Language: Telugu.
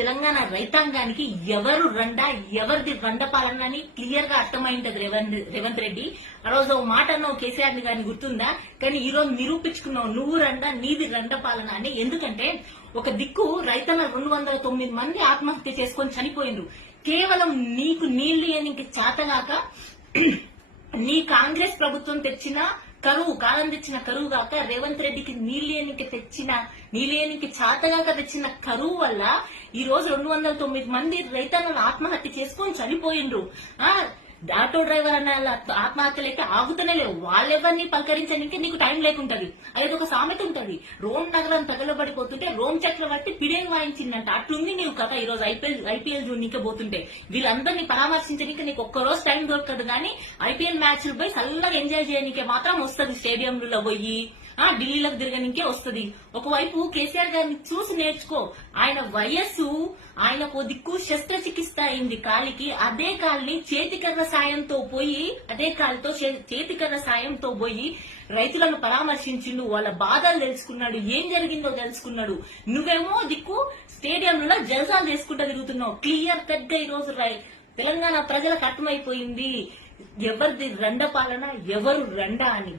తెలంగాణ రైతాంగానికి ఎవరు రండా ఎవరిది రండ పాలన అని క్లియర్ గా అర్థమైంటది రేవంత్ రెడ్డి. ఆ రోజు ఓ మాట అన్నావు కేసీఆర్ ని గాని గుర్తుందా? కానీ ఈ రోజు నిరూపించుకున్నావు నువ్వు రండా నీది రండ పాలన అని. ఎందుకంటే ఒక దిక్కు రైతన్న 209 మంది ఆత్మహత్య చేసుకొని చనిపోయిండ్రు. కేవలం నీకు నీళ్లు ఏనికి చేతగాక నీ కాంగ్రెస్ ప్రభుత్వం తెచ్చిన కరువు కాలం తెచ్చిన కరువు కాక రేవంత్ రెడ్డికి నీళ్ళేనికి చాతగాక తెచ్చిన కరువు వల్ల ఈ రోజు 209 మంది రైతన్నలు ఆత్మహత్య చేసుకొని చనిపోయిండ్రు. ఆటో డ్రైవర్ అన్న ఆత్మహత్యలైతే ఆగుతూనే లేవు. వాళ్ళెవరిని పలకరించడానికి నీకు టైం లేకుంటది. అనేది ఒక సామెత ఉంటది, రోమ్ నగరం తగలబడిపోతుంటే రోమ్ చెట్ల బట్టి పిడేలు వాయించిందంట. అట్లుంది నీవు కథ. ఈ రోజు ఐపీఎల్ చూడనీకే పోతుంటే వీళ్ళందరినీ పరామర్శించడానికి నీకు ఒక్కరోజు టైం దొరకదు. కానీ ఐపీఎల్ మ్యాచ్లు పోయి చల్లగా ఎంజాయ్ చేయడానికే మాత్రం వస్తుంది. స్టేడియంలో పోయి ఢిల్లీలోకి తిరగనికే వస్తుంది. ఒకవైపు కేసీఆర్ గారిని చూసి నేర్చుకో. ఆయన వయస్సు ఆయనకు దిక్కు శస్త్రచికిత్స అయింది కాలికి. అదే కాలిని చేతికర్ర సాయంతో పోయి రైతులను పరామర్శించిండు. వాళ్ళ బాధలు తెలుసుకున్నాడు, ఏం జరిగిందో తెలుసుకున్నాడు. నువ్వేమో దిక్కు స్టేడియంలో జల్సాలు చేసుకుంటూ తిరుగుతున్నావు. క్లియర్ కట్ గా ఈ రోజు తెలంగాణ ప్రజలకు అర్థమైపోయింది ఎవరిది రండ పాలన ఎవరు రండా అని.